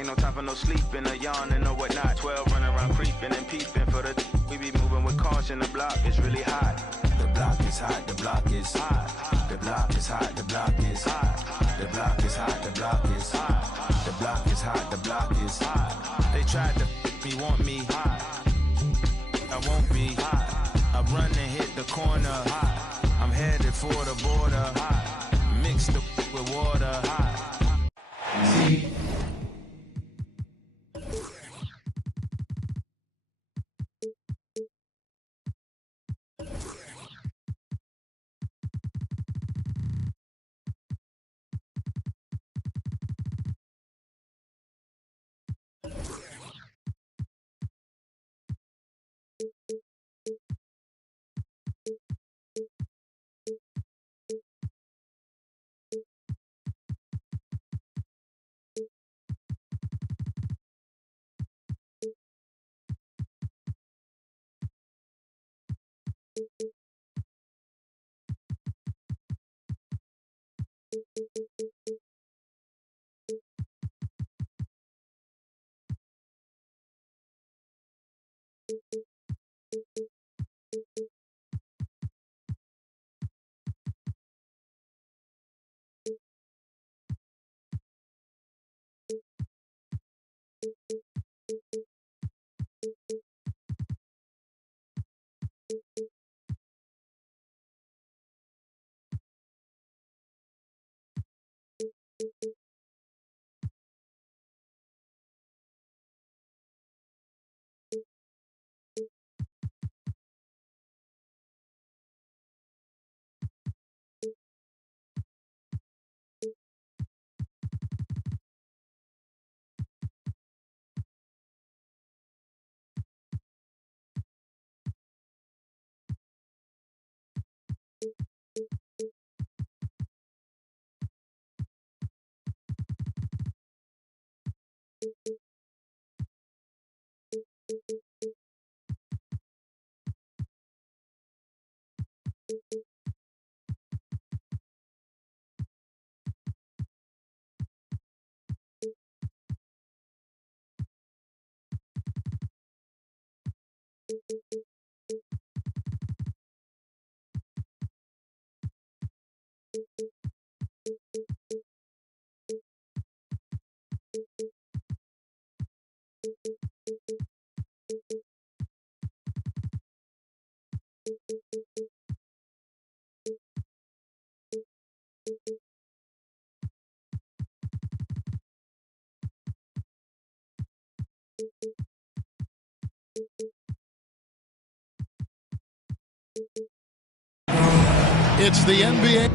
Ain't no time for no sleeping or yawning or whatnot. 12 running around creeping and peeping for the we be moving with caution. The block is really hot. The block is hot, the block is hot. The block is hot, the block is hot. The block is hot, the block is hot. The block is hot, the block is hot. They tried to me, want me hot. I won't be hot. I run and hit the corner hot. I'm headed for the border hot. Mix the with water hot. See? It's the NBA.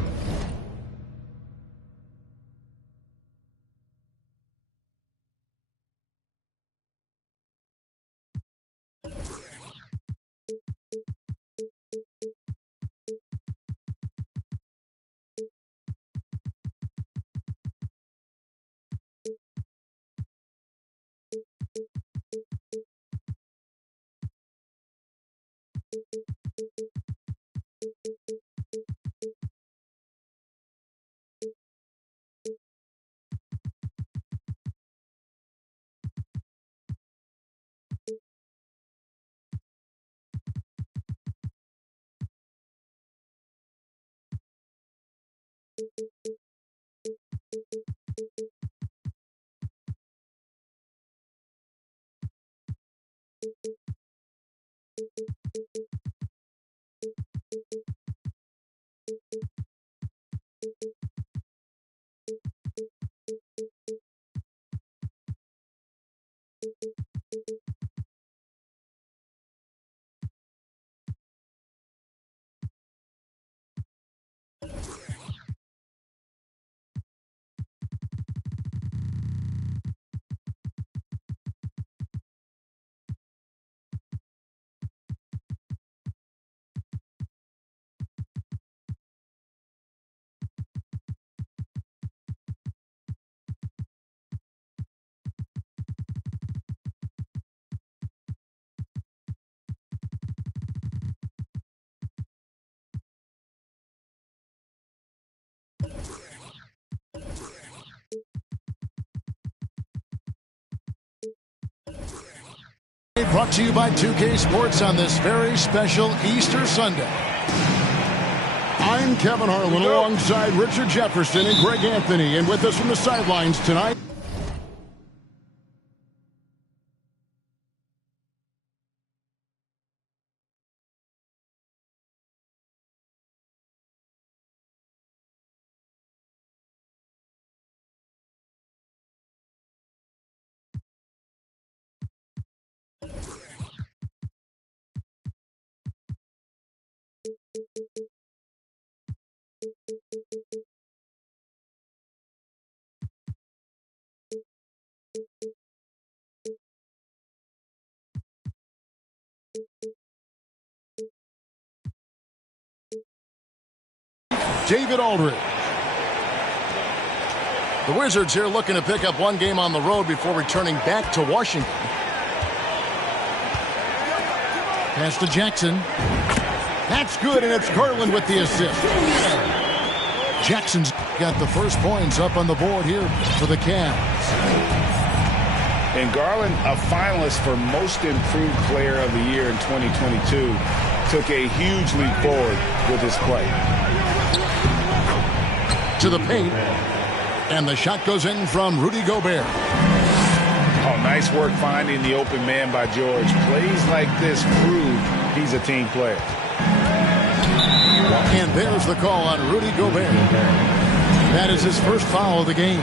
brought to you by 2K Sports on this very special Easter Sunday. I'm Kevin Harlan alongside Richard Jefferson and Greg Anthony, and with us from the sidelines tonight, David Aldridge. The Wizards here looking to pick up one game on the road before returning back to Washington. Pass to Jackson. That's good, and it's Garland with the assist. Jackson's got the first points up on the board here for the Cavs. And Garland, a finalist for Most Improved Player of the Year in 2022, took a huge leap forward with his play. To the paint, and the shot goes in from Rudy Gobert. Oh, nice work finding the open man by George. Plays like this prove he's a team player. And there's the call on Rudy Gobert. That is his first foul of the game.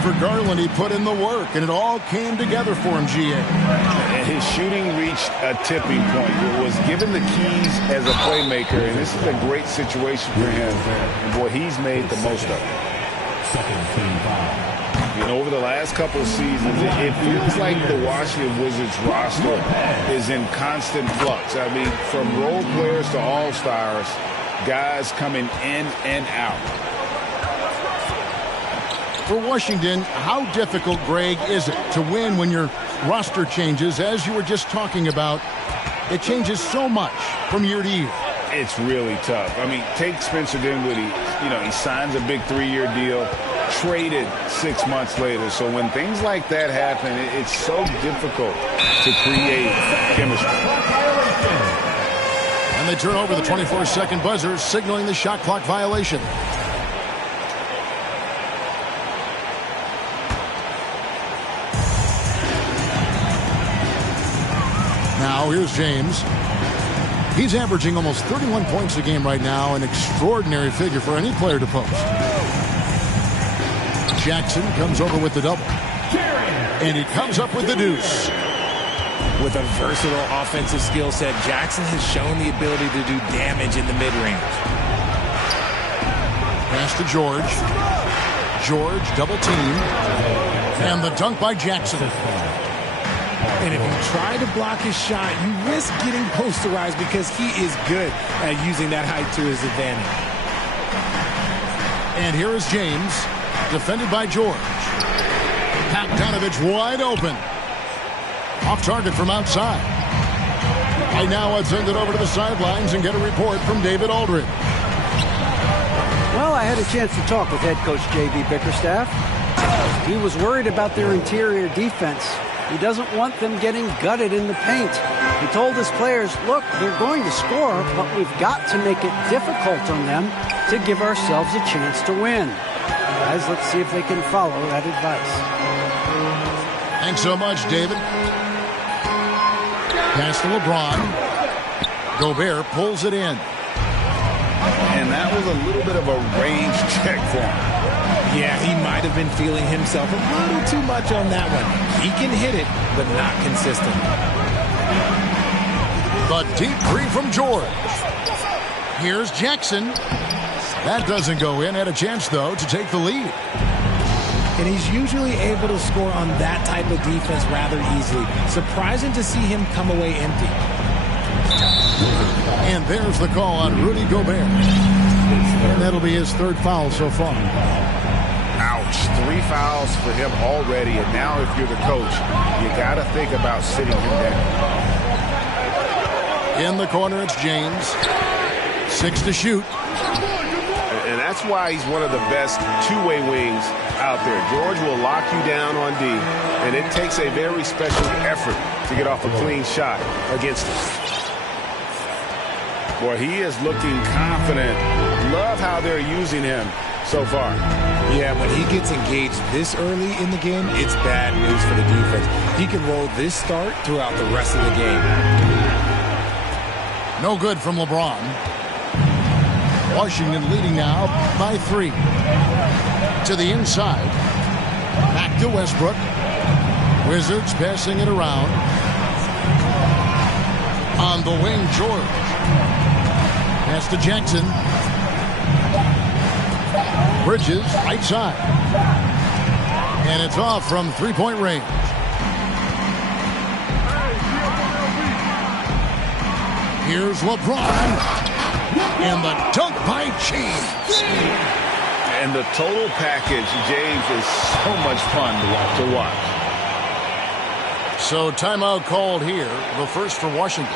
For Garland, he put in the work, and it all came together for him, GA. And his shooting reached a tipping point. It was given the keys as a playmaker, and this is a great situation for him. And, boy, he's made the most of it. Second team foul. You know, over the last couple of seasons, it feels like the Washington Wizards roster is in constant flux. I mean, from role players to all-stars, guys coming in and out. For Washington, how difficult, Greg, is it to win when your roster changes? As you were just talking about, it changes so much from year to year. It's really tough. I mean, take Spencer Dinwiddie. You know, he signs a big 3-year deal, traded 6 months later. So when things like that happen, it's so difficult to create chemistry. And they turn over the 24-second buzzer, signaling the shot clock violation. Now here's James. He's averaging almost 31 points a game right now, an extraordinary figure for any player to post. Jackson comes over with the double. And he comes up with the deuce. With a versatile offensive skill set, Jackson has shown the ability to do damage in the mid-range. Pass to George. George double team. And the dunk by Jackson. And if you try to block his shot, you risk getting posterized because he is good at using that height to his advantage. And here is James, defended by George. Bogdanovich wide open. Off target from outside. Right now, let's send it over to the sidelines and get a report from David Aldridge. Well, I had a chance to talk with head coach J.B. Bickerstaff. He was worried about their interior defense. He doesn't want them getting gutted in the paint. He told his players, look, they're going to score, but we've got to make it difficult on them to give ourselves a chance to win. Guys, let's see if they can follow that advice. Thanks so much, David. Pass to LeBron. Gobert pulls it in. And that was a little bit of a range check for him. Yeah, he might have been feeling himself a little too much on that one. He can hit it, but not consistent. The deep three from George. Here's Jackson. That doesn't go in. Had a chance, though, to take the lead. And he's usually able to score on that type of defense rather easily. Surprising to see him come away empty. And there's the call on Rudy Gobert. And that'll be his third foul so far. Ouch. 3 fouls for him already. And now if you're the coach, you got to think about sitting him down. In the corner, it's James. 6 to shoot. and that's why he's one of the best two-way wings out there. George will lock you down on D, and it takes a very special effort to get off a clean shot against him. Boy, he is looking confident. Love how they're using him so far. Yeah, when he gets engaged this early in the game, it's bad news for the defense. He can roll this start throughout the rest of the game. No good from LeBron. Washington leading now by 3. To the inside. Back to Westbrook. Wizards passing it around. On the wing, George. Pass to Jackson. Bridges, right side. And it's off from three-point range. Here's LeBron. And the dunk by James. And the total package, James, is so much fun to watch. So timeout called here. The first for Washington.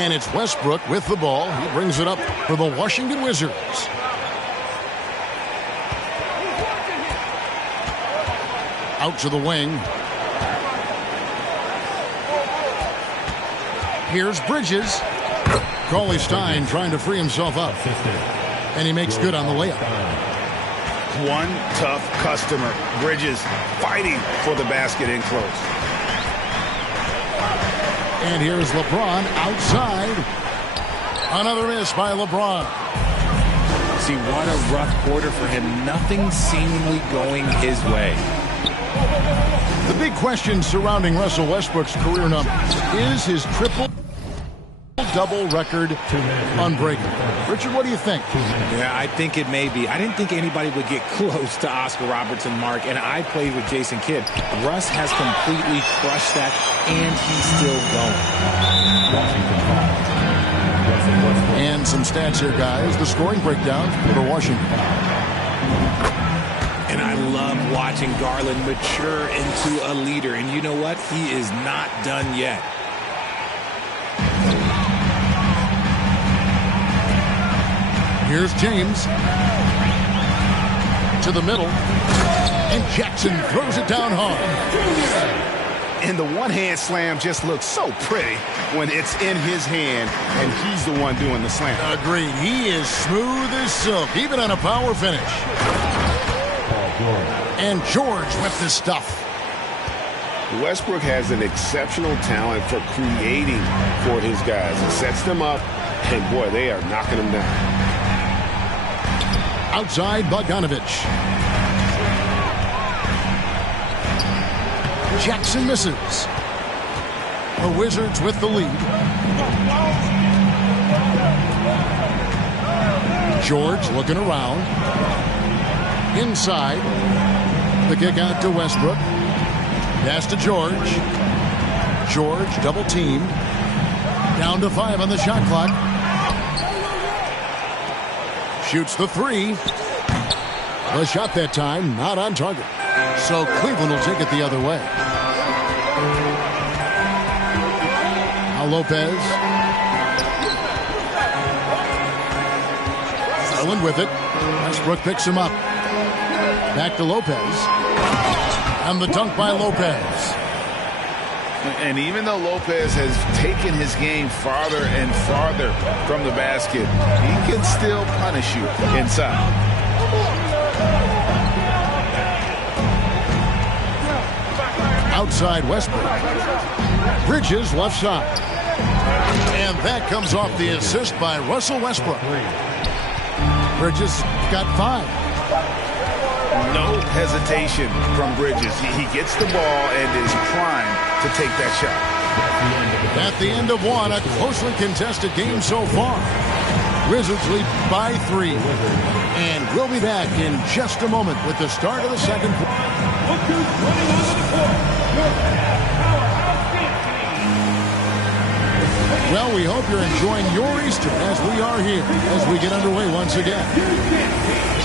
And it's Westbrook with the ball. He brings it up for the Washington Wizards. Out to the wing. Here's Bridges. Coli Stein trying to free himself up. And he makes good on the layup. One tough customer. Bridges fighting for the basket in close. And here's LeBron outside. Another miss by LeBron. See, what a rough quarter for him. Nothing seemingly going his way. The big question surrounding Russell Westbrook's career numbers is his triple-double record unbreakable. Richard, what do you think? Yeah, I think it may be. I didn't think anybody would get close to Oscar Robertson, Mark, and I played with Jason Kidd. Russ has completely crushed that, and he's still going. And some stats here, guys. The scoring breakdown for Washington. And I love watching Garland mature into a leader. And you know what? He is not done yet. Here's James. To the middle. And Jackson throws it down hard. And the one-hand slam just looks so pretty when it's in his hand and he's the one doing the slam. Agreed. He is smooth as silk, even on a power finish. And George with the stuff. Westbrook has an exceptional talent for creating for his guys. He sets them up, and boy, they are knocking them down. Outside, Bogdanovich. Jackson misses. The Wizards with the lead. George looking around. Inside. The kick out to Westbrook. Pass to George. George double teamed. Down to 5 on the shot clock. Shoots the 3. The shot that time not on target. So Cleveland will take it the other way. Now Lopez. Garland with it. Westbrook picks him up. Back to Lopez. And the dunk by Lopez. And even though Lopez has taken his game farther and farther from the basket, he can still punish you inside. Outside Westbrook. Bridges left side. And that comes off the assist by Russell Westbrook. Bridges got 5. No hesitation from Bridges. He gets the ball and is primed to take that shot. At the end of one, a closely contested game so far. Wizards lead by 3. And we'll be back in just a moment with the start of the second quarter. Well, we hope you're enjoying your Easter as we are here as we get underway once again.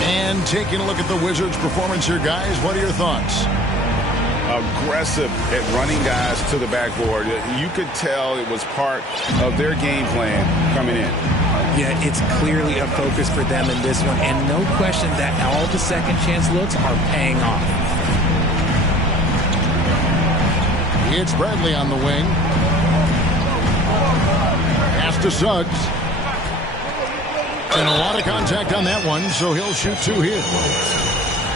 And taking a look at the Wizards' performance here, guys, what are your thoughts? Aggressive at running guys to the backboard. You could tell it was part of their game plan coming in. Yeah, it's clearly a focus for them in this one, and no question that all the second chance looks are paying off. It's Bradley on the wing. Pass to Suggs. And a lot of contact on that one, so he'll shoot 2 here.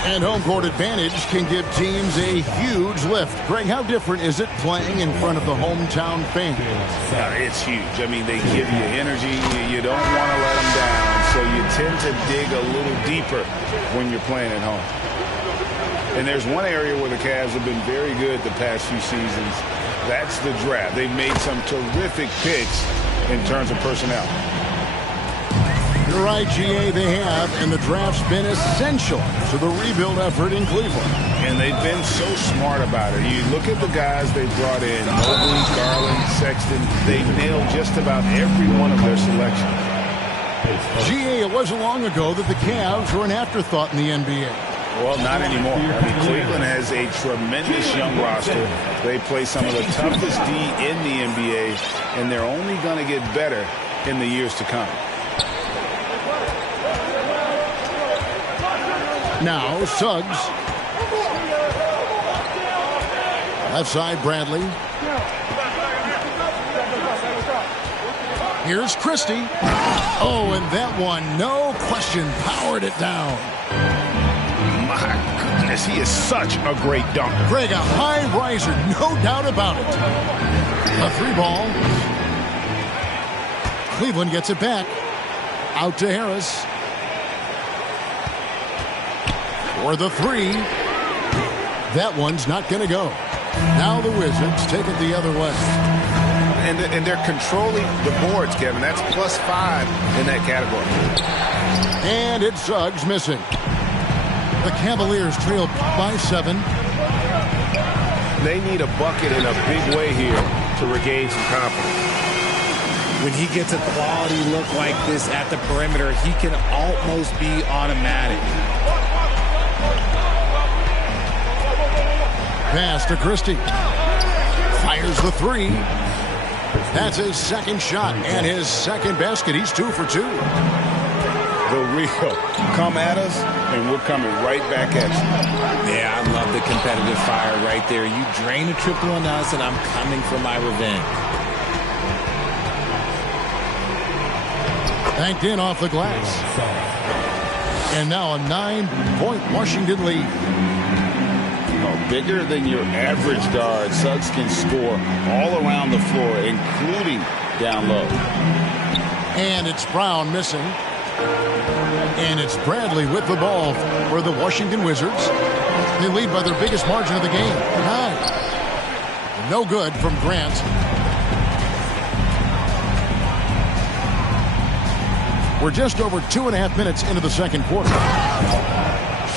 And home court advantage can give teams a huge lift. Greg, how different is it playing in front of the hometown fans? It's huge. I mean, they give you energy. You don't want to let them down, so you tend to dig a little deeper when you're playing at home. And there's one area where the Cavs have been very good the past few seasons. That's the draft. They've made some terrific picks in terms of personnel. You're right, GA, they have, and the draft's been essential to the rebuild effort in Cleveland. And they've been so smart about it. You look at the guys they brought in, Mobley, Garland, Sexton, they've nailed just about every one of their selections. GA, it wasn't long ago that the Cavs were an afterthought in the NBA. Well, not anymore. I mean, Cleveland has a tremendous young roster. They play some of the toughest D in the NBA, and they're only going to get better in the years to come. Now, Suggs. Left side, Bradley. Here's Christie. Oh, and that one, no question, powered it down. My goodness, he is such a great dunker. Greg, a high riser, no doubt about it. A 3-ball. Cleveland gets it back. Out to Harris. For the 3. That one's not going to go. Now the Wizards take it the other way. And they're controlling the boards, Kevin. That's +5 in that category. And it's Suggs missing. The Cavaliers trail by 7. They need a bucket in a big way here to regain some confidence. When he gets a quality look like this at the perimeter, he can almost be automatic. Pass to Christie. Fires the 3. That's his second shot and his second basket. He's 2 for 2. The real come at us, and we're coming right back at you. Yeah, I love the competitive fire right there. You drain a triple on us, and I'm coming for my revenge. Banked in off the glass. And now a 9-point Washington lead. Bigger than your average guard, Suggs can score all around the floor, including down low. And it's Brown missing. And it's Bradley with the ball for the Washington Wizards. They lead by their biggest margin of the game, 9. No good from Grant. We're just over 2.5 minutes into the second quarter.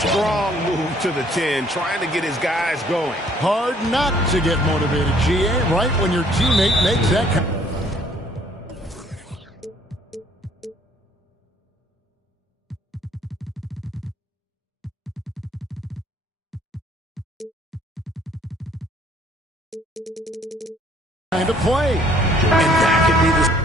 Strong move to the 10, trying to get his guys going. Hard not to get motivated, GA, right when your teammate makes that kind. To play. And that could be the...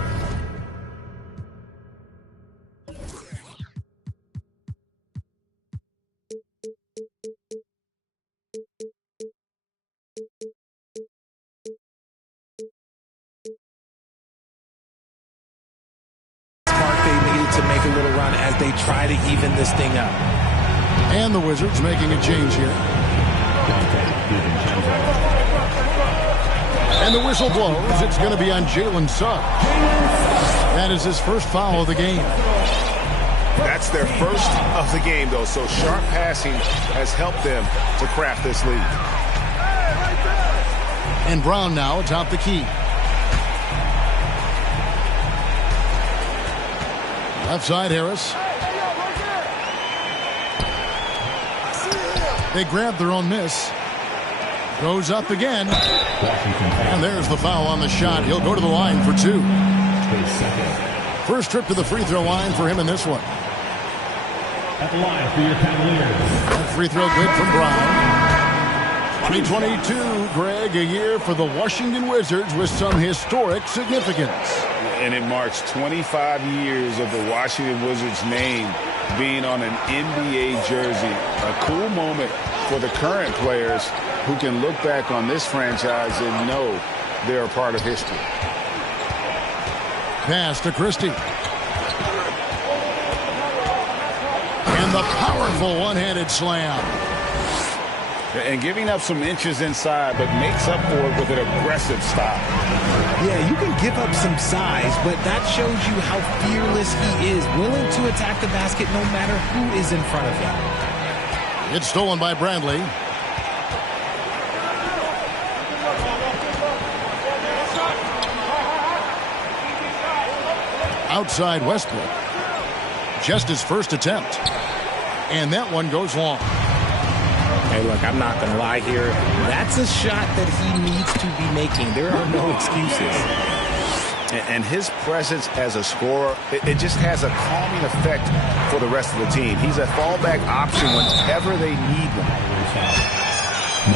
to make a little run as they try to even this thing up. And the Wizards making a change here. And the whistle blows. It's going to be on Jalen Suggs. That is his first foul of the game. That's their first of the game, though, so sharp passing has helped them to craft this lead. And Brown now atop the key. Left side, Harris. They grab their own miss. Goes up again. And there's the foul on the shot. He'll go to the line for 2. First trip to the free throw line for him in this one. At the line for your Cavaliers. That free throw good from Brown. 2022, Greg, a year for the Washington Wizards with some historic significance. And it marks 25 years of the Washington Wizards name being on an NBA jersey. A cool moment for the current players who can look back on this franchise and know they're a part of history. Pass to Christie. And the powerful one-handed slam. And giving up some inches inside, but makes up for it with an aggressive stop. Yeah, you can give up some size, but that shows you how fearless he is, willing to attack the basket no matter who is in front of him. It's stolen by Bradley. Outside Westbrook. Just his first attempt. And that one goes long. Hey, look, I'm not going to lie here. That's a shot that he needs to be making. There are no excuses. And his presence as a scorer, it just has a calming effect for the rest of the team. He's a fallback option whenever they need one.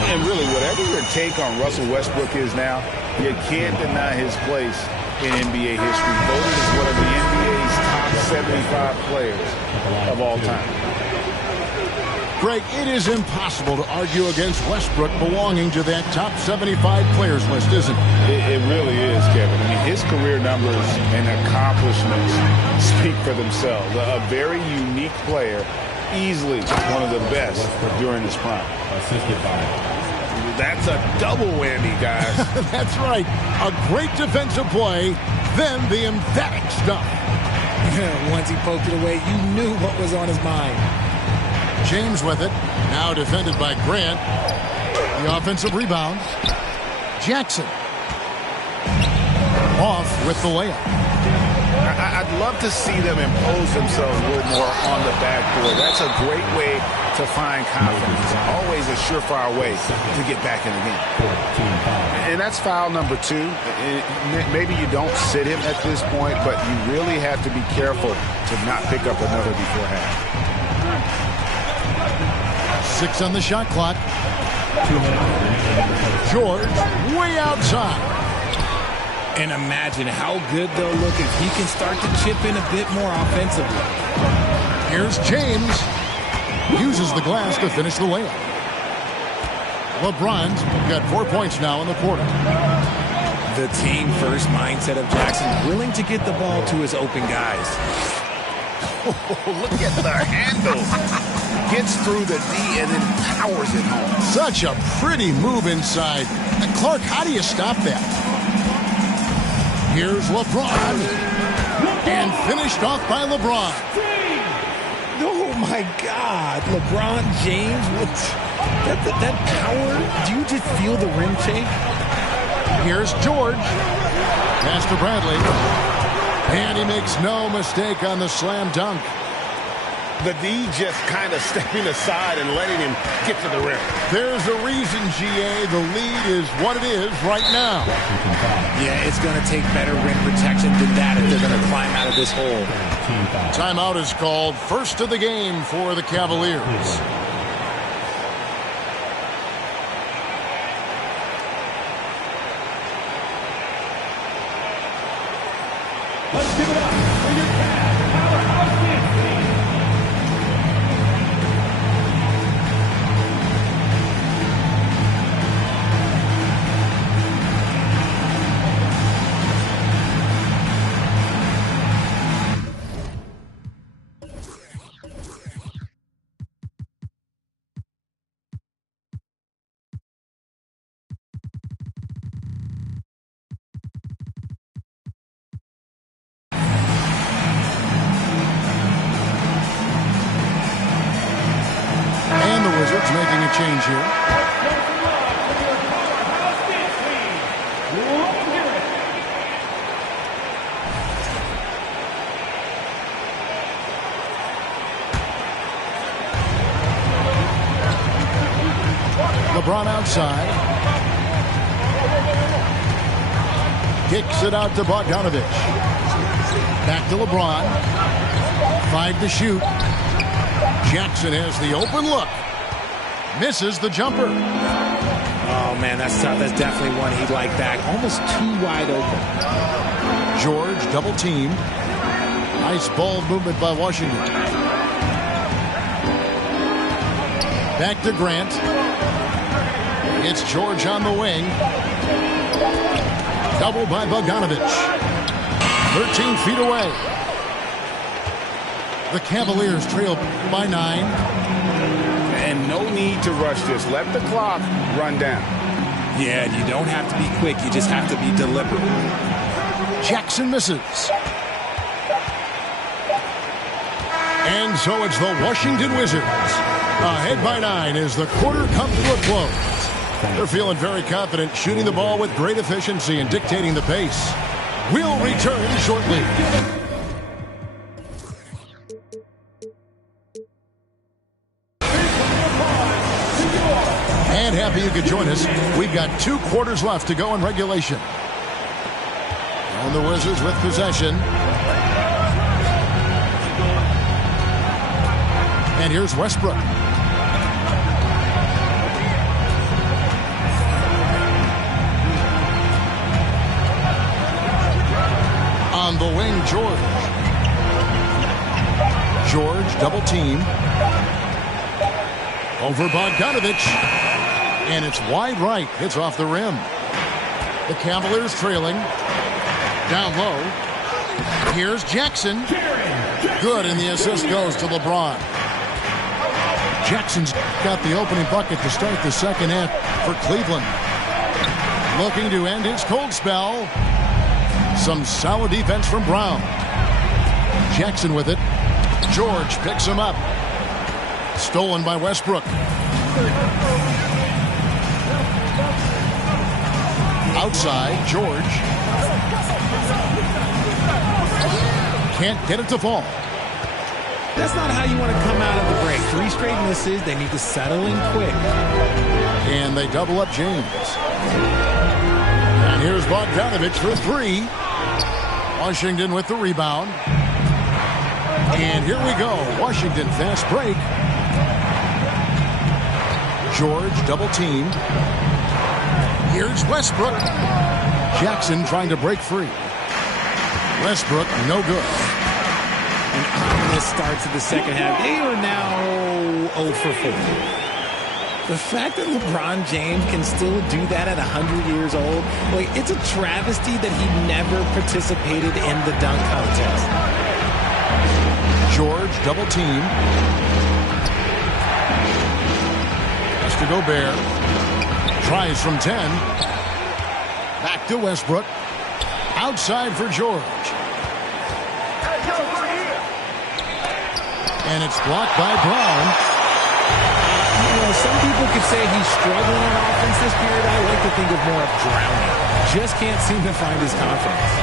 And really, whatever your take on Russell Westbrook is now, you can't deny his place in NBA history. Voted as one of the NBA's top 75 players of all time. Greg, it is impossible to argue against Westbrook belonging to that top 75 players list, isn't it? It really is, Kevin. I mean, his career numbers and accomplishments speak for themselves. A very unique player, easily one of the best during his prime. That's a double whammy, guys. That's right. A great defensive play, then the emphatic stuff. Once he poked it away, you knew what was on his mind. James with it. Now defended by Grant. The offensive rebound. Jackson. Off with the layup. I'd love to see them impose themselves a little more on the backboard. That's a great way to find confidence. Always a surefire way to get back in the game. And that's foul number 2. Maybe you don't sit him at this point, but you really have to be careful to not pick up another before half. 6 on the shot clock. George way outside. And imagine how good they'll look if he can start to chip in a bit more offensively. Here's James. Uses the glass to finish the layup. LeBron's got 4 points now in the quarter. The team-first mindset of Jackson, willing to get the ball to his open guys. Look at the handle. Gets through the D and then powers it home. Such a pretty move inside. And Clark, how do you stop that? Here's LeBron. And finished off by LeBron. Oh, my God. LeBron James, that power. Do you just feel the rim shake? Here's George. Pass to Bradley. And he makes no mistake on the slam dunk. The D just kind of stepping aside and letting him get to the rim. There's a reason, GA. The lead is what it is right now. Yeah, it's going to take better rim protection than that if they're going to climb out of this hole. Timeout is called. First of the game for the Cavaliers. Let's give it up. Wizards making a change here. LeBron outside. Kicks it out to Bogdanovich. Back to LeBron. 5 to shoot. Jackson has the open look. Misses the jumper. Oh, man, that's tough. That's definitely one he'd like back. Almost too wide open. George double teamed. Nice ball movement by Washington. Back to Grant. It's George on the wing. Double by Bogdanovich. 13 feet away. The Cavaliers trail by 9. And no need to rush this. Let the clock run down. Yeah, you don't have to be quick. You just have to be deliberate. Jackson misses. And so it's the Washington Wizards. Ahead by 9 as the quarter comes to a close. They're feeling very confident, shooting the ball with great efficiency and dictating the pace. We'll return shortly. And happy you could join us. We've got 2 quarters left to go in regulation. And the Wizards with possession. And here's Westbrook. On the wing, George. George double team. Over Bogdanovich. And it's wide right. Hits off the rim. The Cavaliers trailing. Down low. Here's Jackson. Good, and the assist goes to LeBron. Jackson's got the opening bucket to start the second half for Cleveland. Looking to end his cold spell. Some solid defense from Brown. Jackson with it. George picks him up. Stolen by Westbrook. Outside, George. Can't get it to fall. That's not how you want to come out of the break. 3 straight misses. They need to settle in quick. And they double up James. And here's Bogdanovich for 3. Washington with the rebound. And here we go. Washington fast break. George double team. Here's Westbrook. Jackson trying to break free. Westbrook no good. An ominous start to the second half. They are now 0 for 4. The fact that LeBron James can still do that at 100 years old, like, it's a travesty that he never participated in the dunk contest. George double team. Has to Gobert. Tries from 10. Back to Westbrook. Outside for George. And it's blocked by Brown. You know, some people could say he's struggling on offense this period. I like to think of more of drowning. Just can't seem to find his confidence.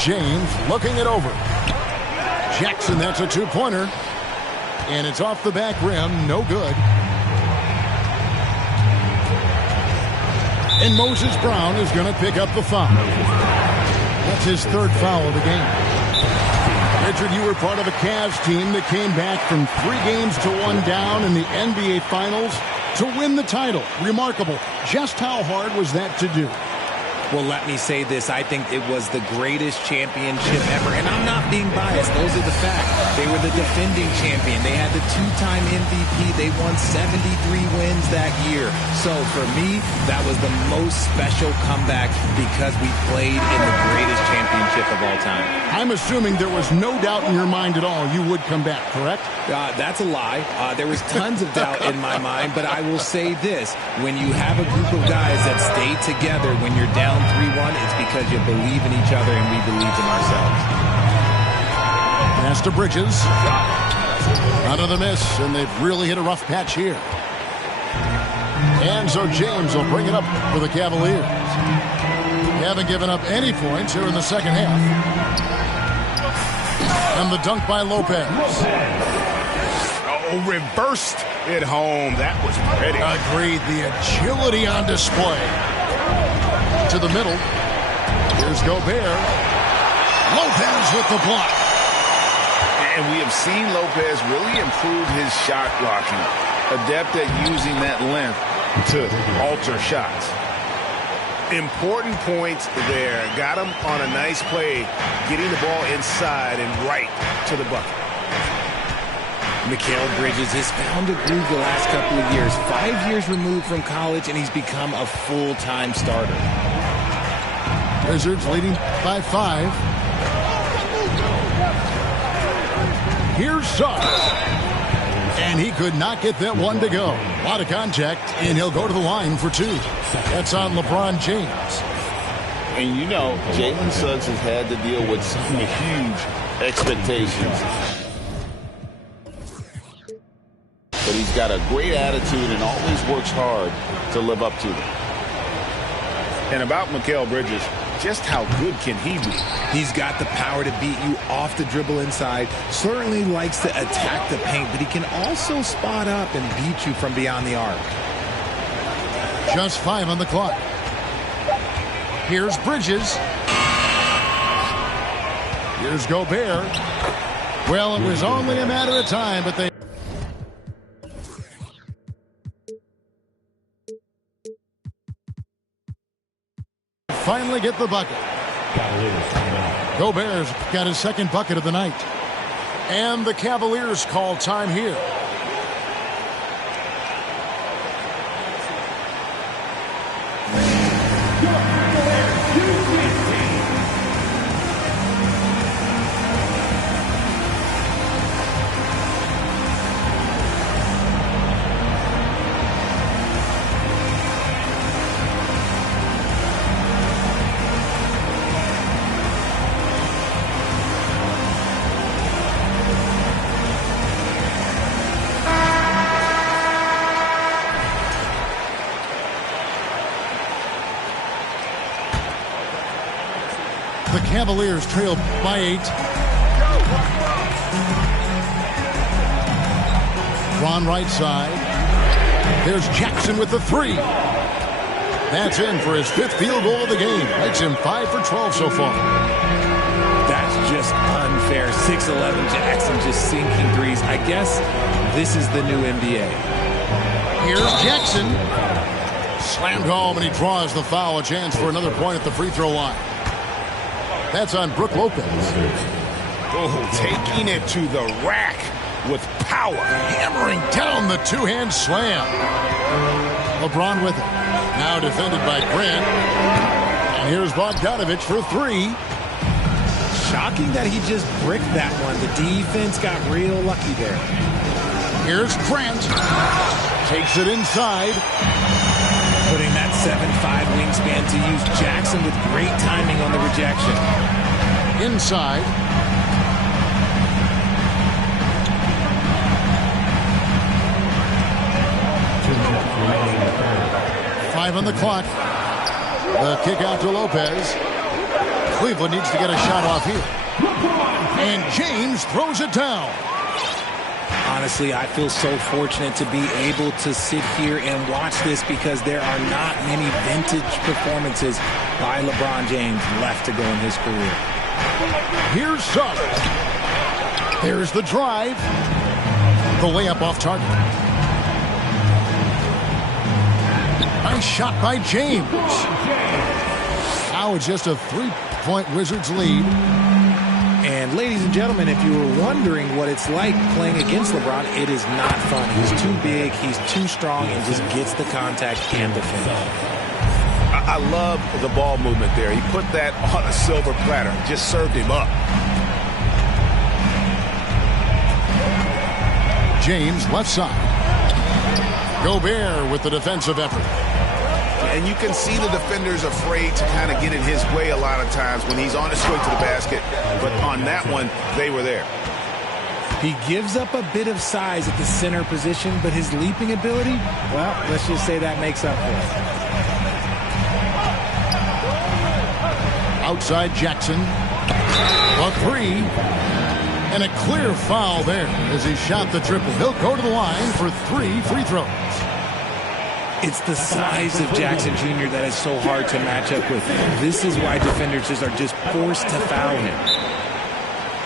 James looking it over. Jackson, that's a 2-pointer. And it's off the back rim. No good. And Moses Brown is going to pick up the foul. That's his 3rd foul of the game. Richard, you were part of a Cavs team that came back from 3 games to 1 down in the NBA Finals to win the title. Remarkable. Just how hard was that to do? Well, let me say this. I think it was the greatest championship ever. And I'm not being biased. Those are the facts. They were the defending champion. They had the 2-time MVP. They won 73 wins that year. So for me, that was the most special comeback because we played in the greatest championship of all time. I'm assuming there was no doubt in your mind at all you would come back, correct? That's a lie. There was tons of doubt in my mind. But I will say this. When you have a group of guys that stay together when you're down 3-1, it's because you believe in each other and we believe in ourselves. Pass to Bridges. Another miss, and they've really hit a rough patch here. And so James will bring it up for the Cavaliers. They haven't given up any points here in the second half. And the dunk by Lopez. Oh, reversed it home. That was pretty. Agreed. The agility on display. To the middle. Here's Gobert. Lopez with the block. And we have seen Lopez really improve his shot blocking. Adept at using that length to alter shots. Important points there. Got him on a nice play, getting the ball inside and right to the bucket. Mikal Bridges has found a groove the last couple of years. 5 years removed from college, and he's become a full-time starter. Wizards leading by 5. Here's Suggs. And he could not get that one to go. A lot of contact, and he'll go to the line for 2. That's on LeBron James. And you know, Jalen Suggs has had to deal with some huge expectations. But he's got a great attitude and always works hard to live up to them. And about Mikal Bridges, just how good can he be? He's got the power to beat you off the dribble inside. Certainly likes to attack the paint, but he can also spot up and beat you from beyond the arc. Just 5 on the clock. Here's Bridges. Here's Gobert. Well, it was only a matter of time, but they finally get the bucket. Gobert's got his second bucket of the night. And the Cavaliers call time here. The Cavaliers trail by 8. Ron right side. There's Jackson with the 3. That's in for his 5th field goal of the game. Makes him 5 for 12 so far. That's just unfair. 6'11" Jackson just sinking threes. I guess this is the new NBA. Here's Jackson. Slammed home, and he draws the foul. A chance for another point at the free throw line. That's on Brook Lopez. Oh, taking it to the rack with power. Hammering down the two-hand slam. LeBron with it. Now defended by Grant. And here's Bogdanovich for 3. Shocking that he just bricked that one. The defense got real lucky there. Here's Grant. Takes it inside. Putting that 7'5" wingspan to use. Jackson with great timing on the rejection. Inside. Five on the clock. The kick out to Lopez. Cleveland needs to get a shot off here. And James throws it down. Honestly, I feel so fortunate to be able to sit here and watch this because there are not many vintage performances by LeBron James left to go in his career. Here's Suggs. There's the drive. The layup off target. Nice shot by James. Now it's just a 3-point Wizards lead. And ladies and gentlemen, if you were wondering what it's like playing against LeBron, it is not fun. He's too big, he's too strong, and just gets the contact and the finish. I love the ball movement there. He put that on a silver platter, just served him up. James left side. Gobert with the defensive effort. And you can see the defenders afraid to kind of get in his way a lot of times when he's on his way to the basket. But on that one, they were there. He gives up a bit of size at the center position, but his leaping ability, well, let's just say that makes up for it. Outside Jackson. A three. And a clear foul there as he shot the triple. He'll go to the line for 3 free throws. It's the size of Jackson Jr. that is so hard to match up with. This is why defenders just are just forced to foul him.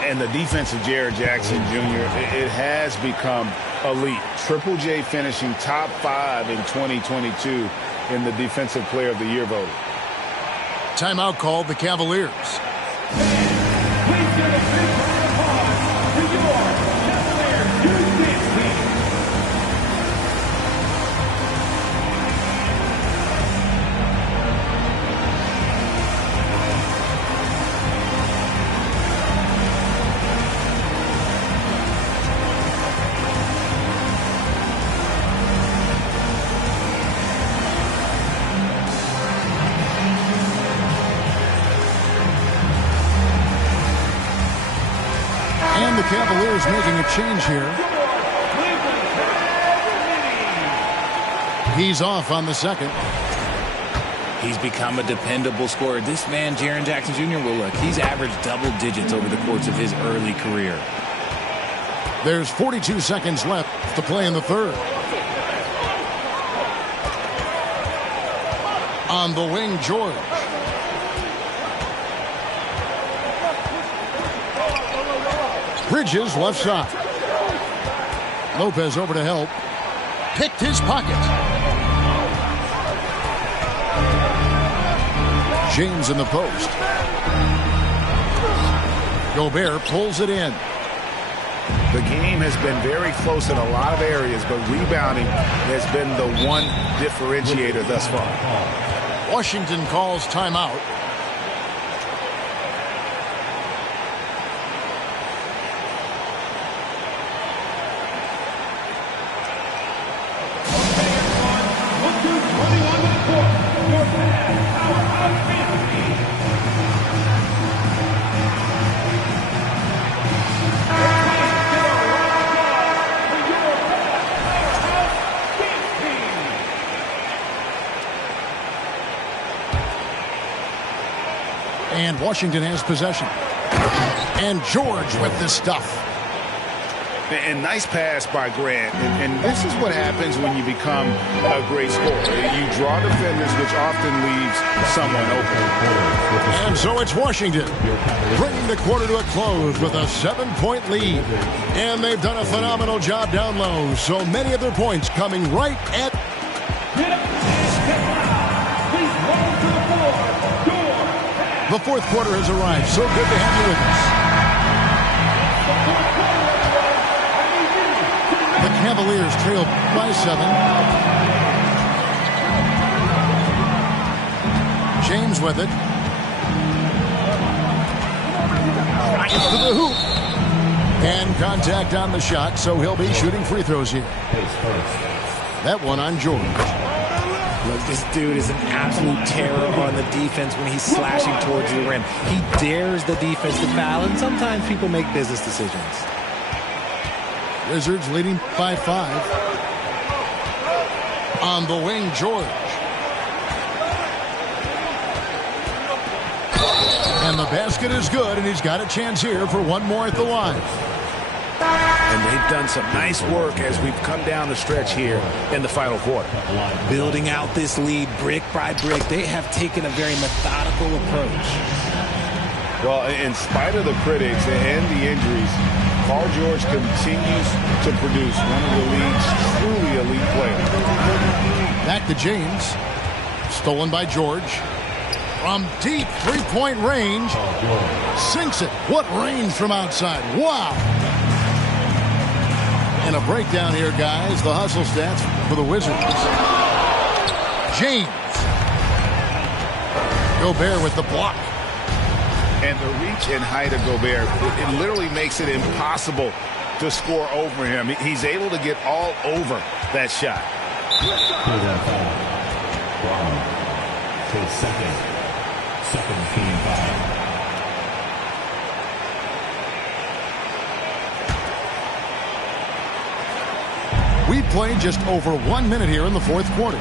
And the defense of Jared Jackson Jr., it has become elite. Triple J finishing top 5 in 2022 in the Defensive Player of the Year voting. Timeout called the Cavaliers. And the Cavaliers making a change here. He's off on the second. He's become a dependable scorer. This man, Jaren Jackson Jr., well, look, he's averaged double digits over the course of his early career. There's 42 seconds left to play in the third. On the wing, George. Bridges left side. Lopez over to help. Picked his pocket. James in the post. Gobert pulls it in. The game has been very close in a lot of areas, but rebounding has been the one differentiator thus far. Washington calls timeout. And Washington has possession. And George with the stuff. And nice pass by Grant. And this is what happens when you become a great scorer. You draw defenders, which often leaves someone open. And so it's Washington bringing the quarter to a close with a 7-point lead. And they've done a phenomenal job down low. So many of their points coming right at... The fourth quarter has arrived. So good to have you with us. The Cavaliers trail by 7. James with it. Right to the hoop. And contact on the shot, so he'll be shooting free throws here. That one on George. Look, this dude is an absolute terror on the defense when he's slashing towards the rim. He dares the defense to foul, and sometimes people make business decisions. Wizards leading by 5. On the wing, George. And the basket is good, and he's got a chance here for one more at the line. And they've done some nice work as we've come down the stretch here in the final quarter. Building out this lead brick by brick, they have taken a very methodical approach. Well, in spite of the critics and the injuries, Paul George continues to produce one of the league's truly elite players. Back to James. Stolen by George. From deep three-point range. Sinks it. What range from outside. Wow. And a breakdown here, guys. The hustle stats for the Wizards. James. Gobert with the block. And the reach and height of Gobert, it literally makes it impossible to score over him. He's able to get all over that shot. Second team foul. We've played just over 1 minute here in the fourth quarter.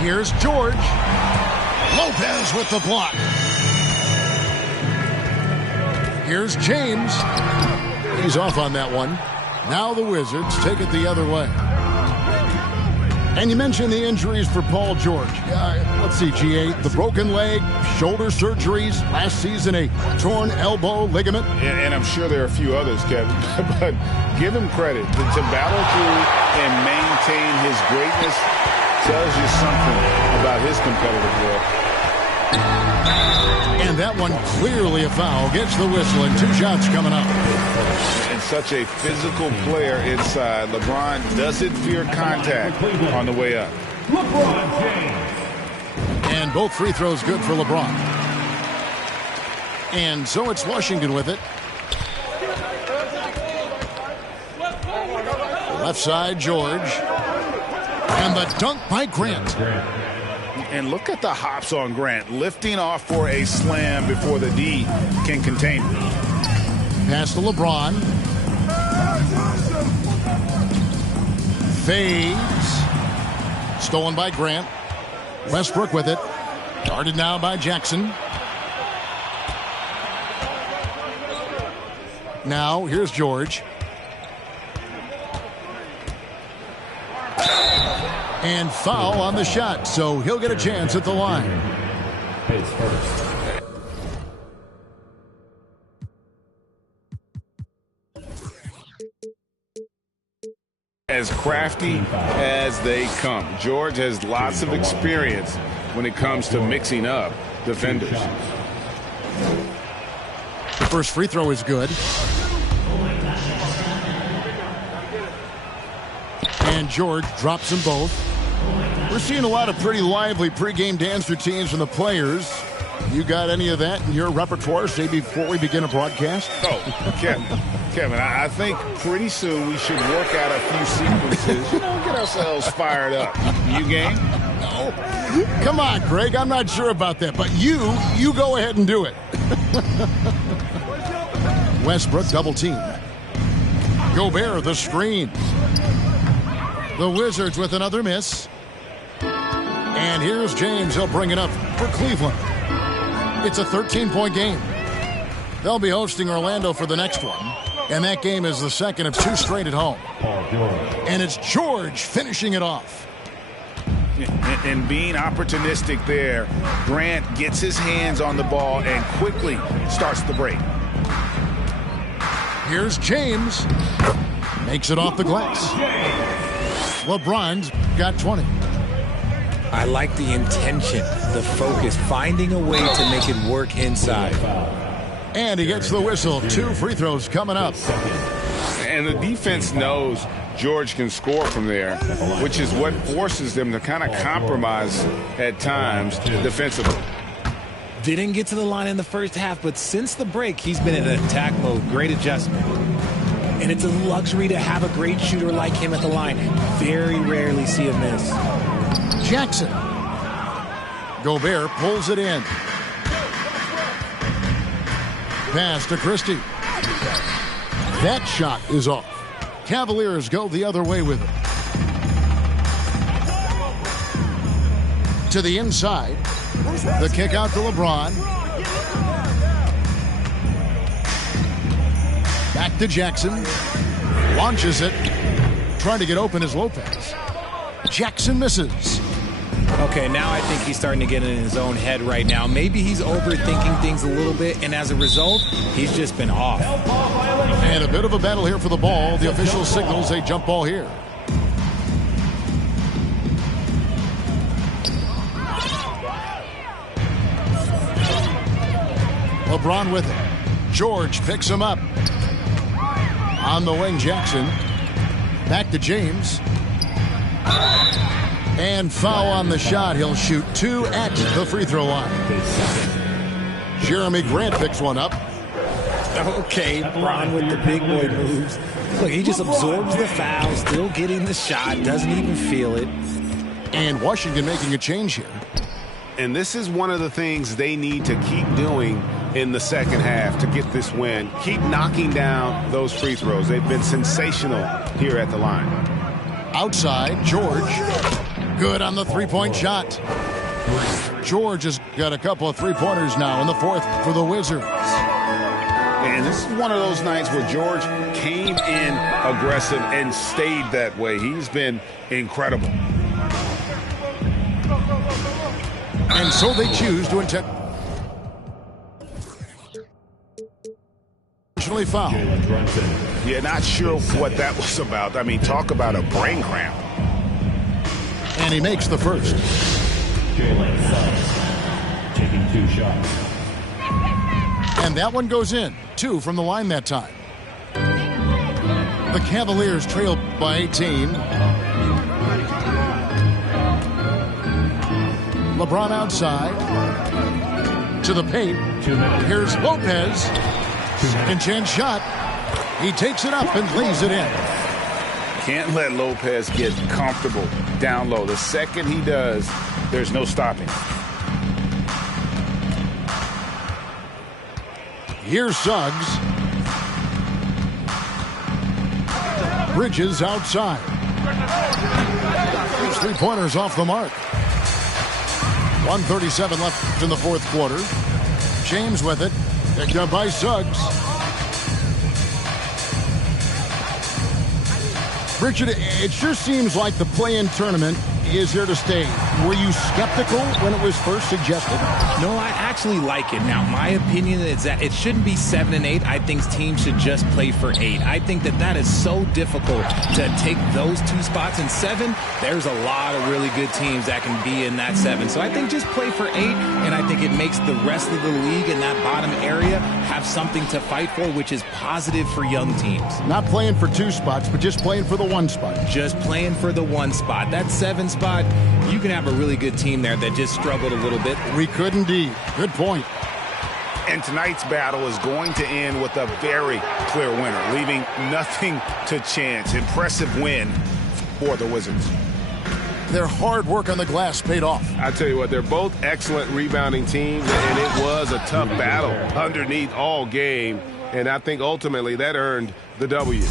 Here's George. Lopez with the block. Here's James. He's off on that one. Now the Wizards take it the other way. And you mentioned the injuries for Paul George. Let's see, G8, the broken leg, shoulder surgeries, last season a torn elbow ligament. And I'm sure there are a few others, Kevin, but give him credit. To battle through and maintain his greatness tells you something about his competitive work. And that one clearly a foul. Gets the whistle and 2 shots coming up. And such a physical player inside. LeBron doesn't fear contact on the way up. LeBron James. And both free throws good for LeBron. And so it's Washington with it. Left side, George. And the dunk by Grant. And look at the hops on Grant, lifting off for a slam before the D can contain him. Pass to LeBron. Fades. Stolen by Grant. Westbrook with it. Guarded now by Jackson. Now here's George. And foul on the shot, so he'll get a chance at the line. As crafty as they come. George has lots of experience when it comes to mixing up defenders. The first free throw is good. And George drops them both. We're seeing a lot of pretty lively pregame dance routines from the players. You got any of that in your repertoire, say, before we begin a broadcast? Oh, Kevin, I think pretty soon we should work out a few sequences, get ourselves fired up. You game? No. Come on, Greg, I'm not sure about that, but you go ahead and do it. Westbrook double team. Gobert the screen. The Wizards with another miss. And here's James. He'll bring it up for Cleveland. It's a 13-point game. They'll be hosting Orlando for the next one. And that game is the second of 2 straight at home. And it's George finishing it off. And being opportunistic there, Grant gets his hands on the ball and quickly starts the break. Here's James. Makes it off the glass. LeBron's got 20. I like the intention, the focus, finding a way to make it work inside. And he gets the whistle. 2 free throws coming up. And the defense knows George can score from there, which is what forces them to kind of compromise at times defensively. Didn't get to the line in the first half, but since the break, he's been in attack mode. Great adjustment. And it's a luxury to have a great shooter like him at the line. Very rarely see a miss. Jackson. Gobert pulls it in. Pass to Christie. That shot is off. Cavaliers go the other way with it. To the inside. The kick out to LeBron. Back to Jackson. Launches it. Trying to get open is Lopez. Jackson misses. Okay, now I think he's starting to get in his own head right now. Maybe he's overthinking things a little bit, and as a result, he's just been off. And a bit of a battle here for the ball. The official signals a jump ball here. LeBron with it. George picks him up. On the wing, Jackson. Back to James. And foul on the shot. He'll shoot 2 at the free throw line. Jeremy Grant picks one up. Okay, Bron with the big boy moves. Look, he just absorbs the foul, still getting the shot, doesn't even feel it. And Washington making a change here. And this is one of the things they need to keep doing in the second half to get this win. Keep knocking down those free throws. They've been sensational here at the line. Outside, George. Good on the three-point shot. George has got a couple of three-pointers now in the fourth for the Wizards. And this is one of those nights where George came in aggressive and stayed that way. He's been incredible. And so they choose to intentionally foul. Yeah, not sure what that was about. I mean, talk about a brain cramp. And he makes the first. Jalen Suggs taking 2 shots. And that one goes in. 2 from the line that time. The Cavaliers trail by 18. LeBron outside. To the paint. Here's Lopez. Second chance shot. He takes it up and lays it in. Can't let Lopez get comfortable down low. The second he does, there's no stopping. Here's Suggs. Bridges outside. His three-pointers off the mark. 1:37 left in the fourth quarter. James with it. Picked up by Suggs. Richard, it sure seems like the play-in tournament is here to stay. Were you skeptical when it was first suggested? No, I actually like it. Now, my opinion is that it shouldn't be 7 and 8. I think teams should just play for 8. I think that is so difficult to take those 2 spots. In 7, there's a lot of really good teams that can be in that 7. So I think just play for 8, and I think it makes the rest of the league in that bottom area have something to fight for, which is positive for young teams. Not playing for 2 spots, but just playing for the 1 spot. Just playing for the 1 spot. That 7 spot, you can have a really good team there that just struggled a little bit. We could indeed. Good point. And tonight's battle is going to end with a very clear winner, leaving nothing to chance. Impressive win for the Wizards. Their hard work on the glass paid off. I tell you what, they're both excellent rebounding teams, and it was a tough battle underneath all game. And I think ultimately that earned the W.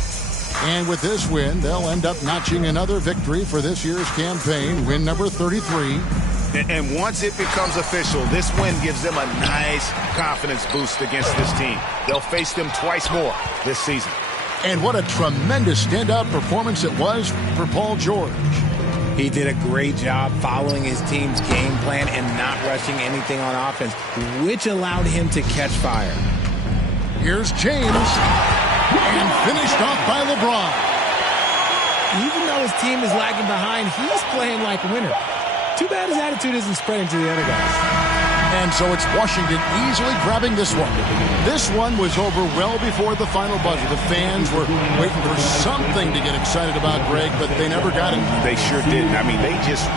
And with this win, they'll end up notching another victory for this year's campaign, win number 33. And once it becomes official, this win gives them a nice confidence boost against this team. They'll face them twice more this season. And what a tremendous standout performance it was for Paul George. He did a great job following his team's game plan and not rushing anything on offense, which allowed him to catch fire. Here's James. And finished off by LeBron. Even though his team is lagging behind, he's playing like a winner. Too bad his attitude isn't spreading to the other guys. And so it's Washington easily grabbing this one. This one was over well before the final buzzer. The fans were waiting for something to get excited about, Greg, but they never got it. They sure didn't. I mean, they just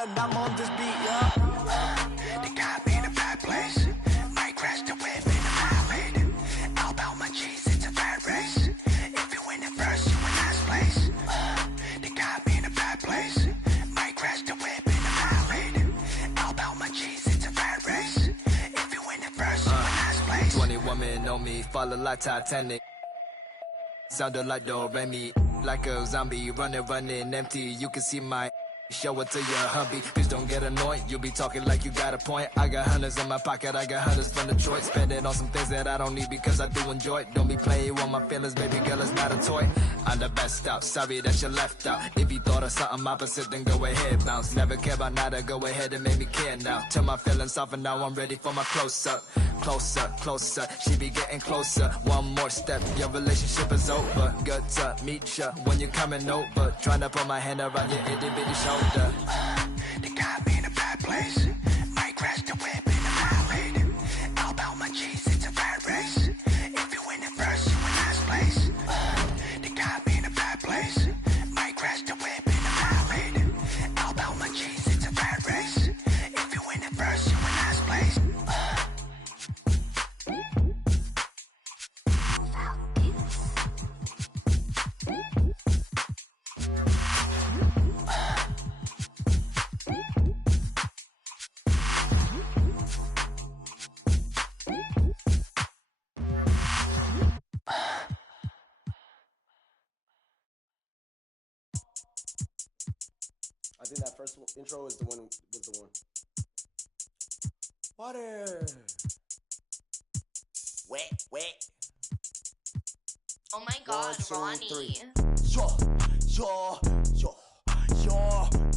And I'm on this beat, yeah. They got me in a bad place. Might crash the whip in a violate. All about my cheese, it's a bad race. If you win it first, you in last place. They got me in a bad place. Might crash the whip in a violate. All about my cheese, it's a bad race. If you win it first, you in last place. 20 women on me, falling like Titanic. Sounded like Do Re Mi, like a zombie, running empty. You can see my show it to your hubby. Please don't get annoyed, you be talking like you got a point. I got hundreds in my pocket, I got hundreds from Detroit. Spend it on some things that I don't need because I do enjoy it. Don't be playing with my feelings, baby girl, it's not a toy. I'm the best out, sorry that you left out. If you thought of something opposite, then go ahead, bounce. Never care about nada, go ahead and make me care now. Till my feelings soft and now I'm ready for my close-up. Closer, she be getting closer. One more step, your relationship is over. Good to meet ya when you're coming over. Trying to put my hand around your itty bitty shoulder. They got me in a bad place. Might crash the whip in a violate. All about my cheese, it's a bad race. If you win it first, you in last place. They got me in a bad place. Might crash the whip in a violate. All about my cheese, it's a bad race. If you win it first, you in last place. I think that first intro is the one. Was the one. Water. Wet. Oh my God, 1, 2, Ronnie. 3. Yo.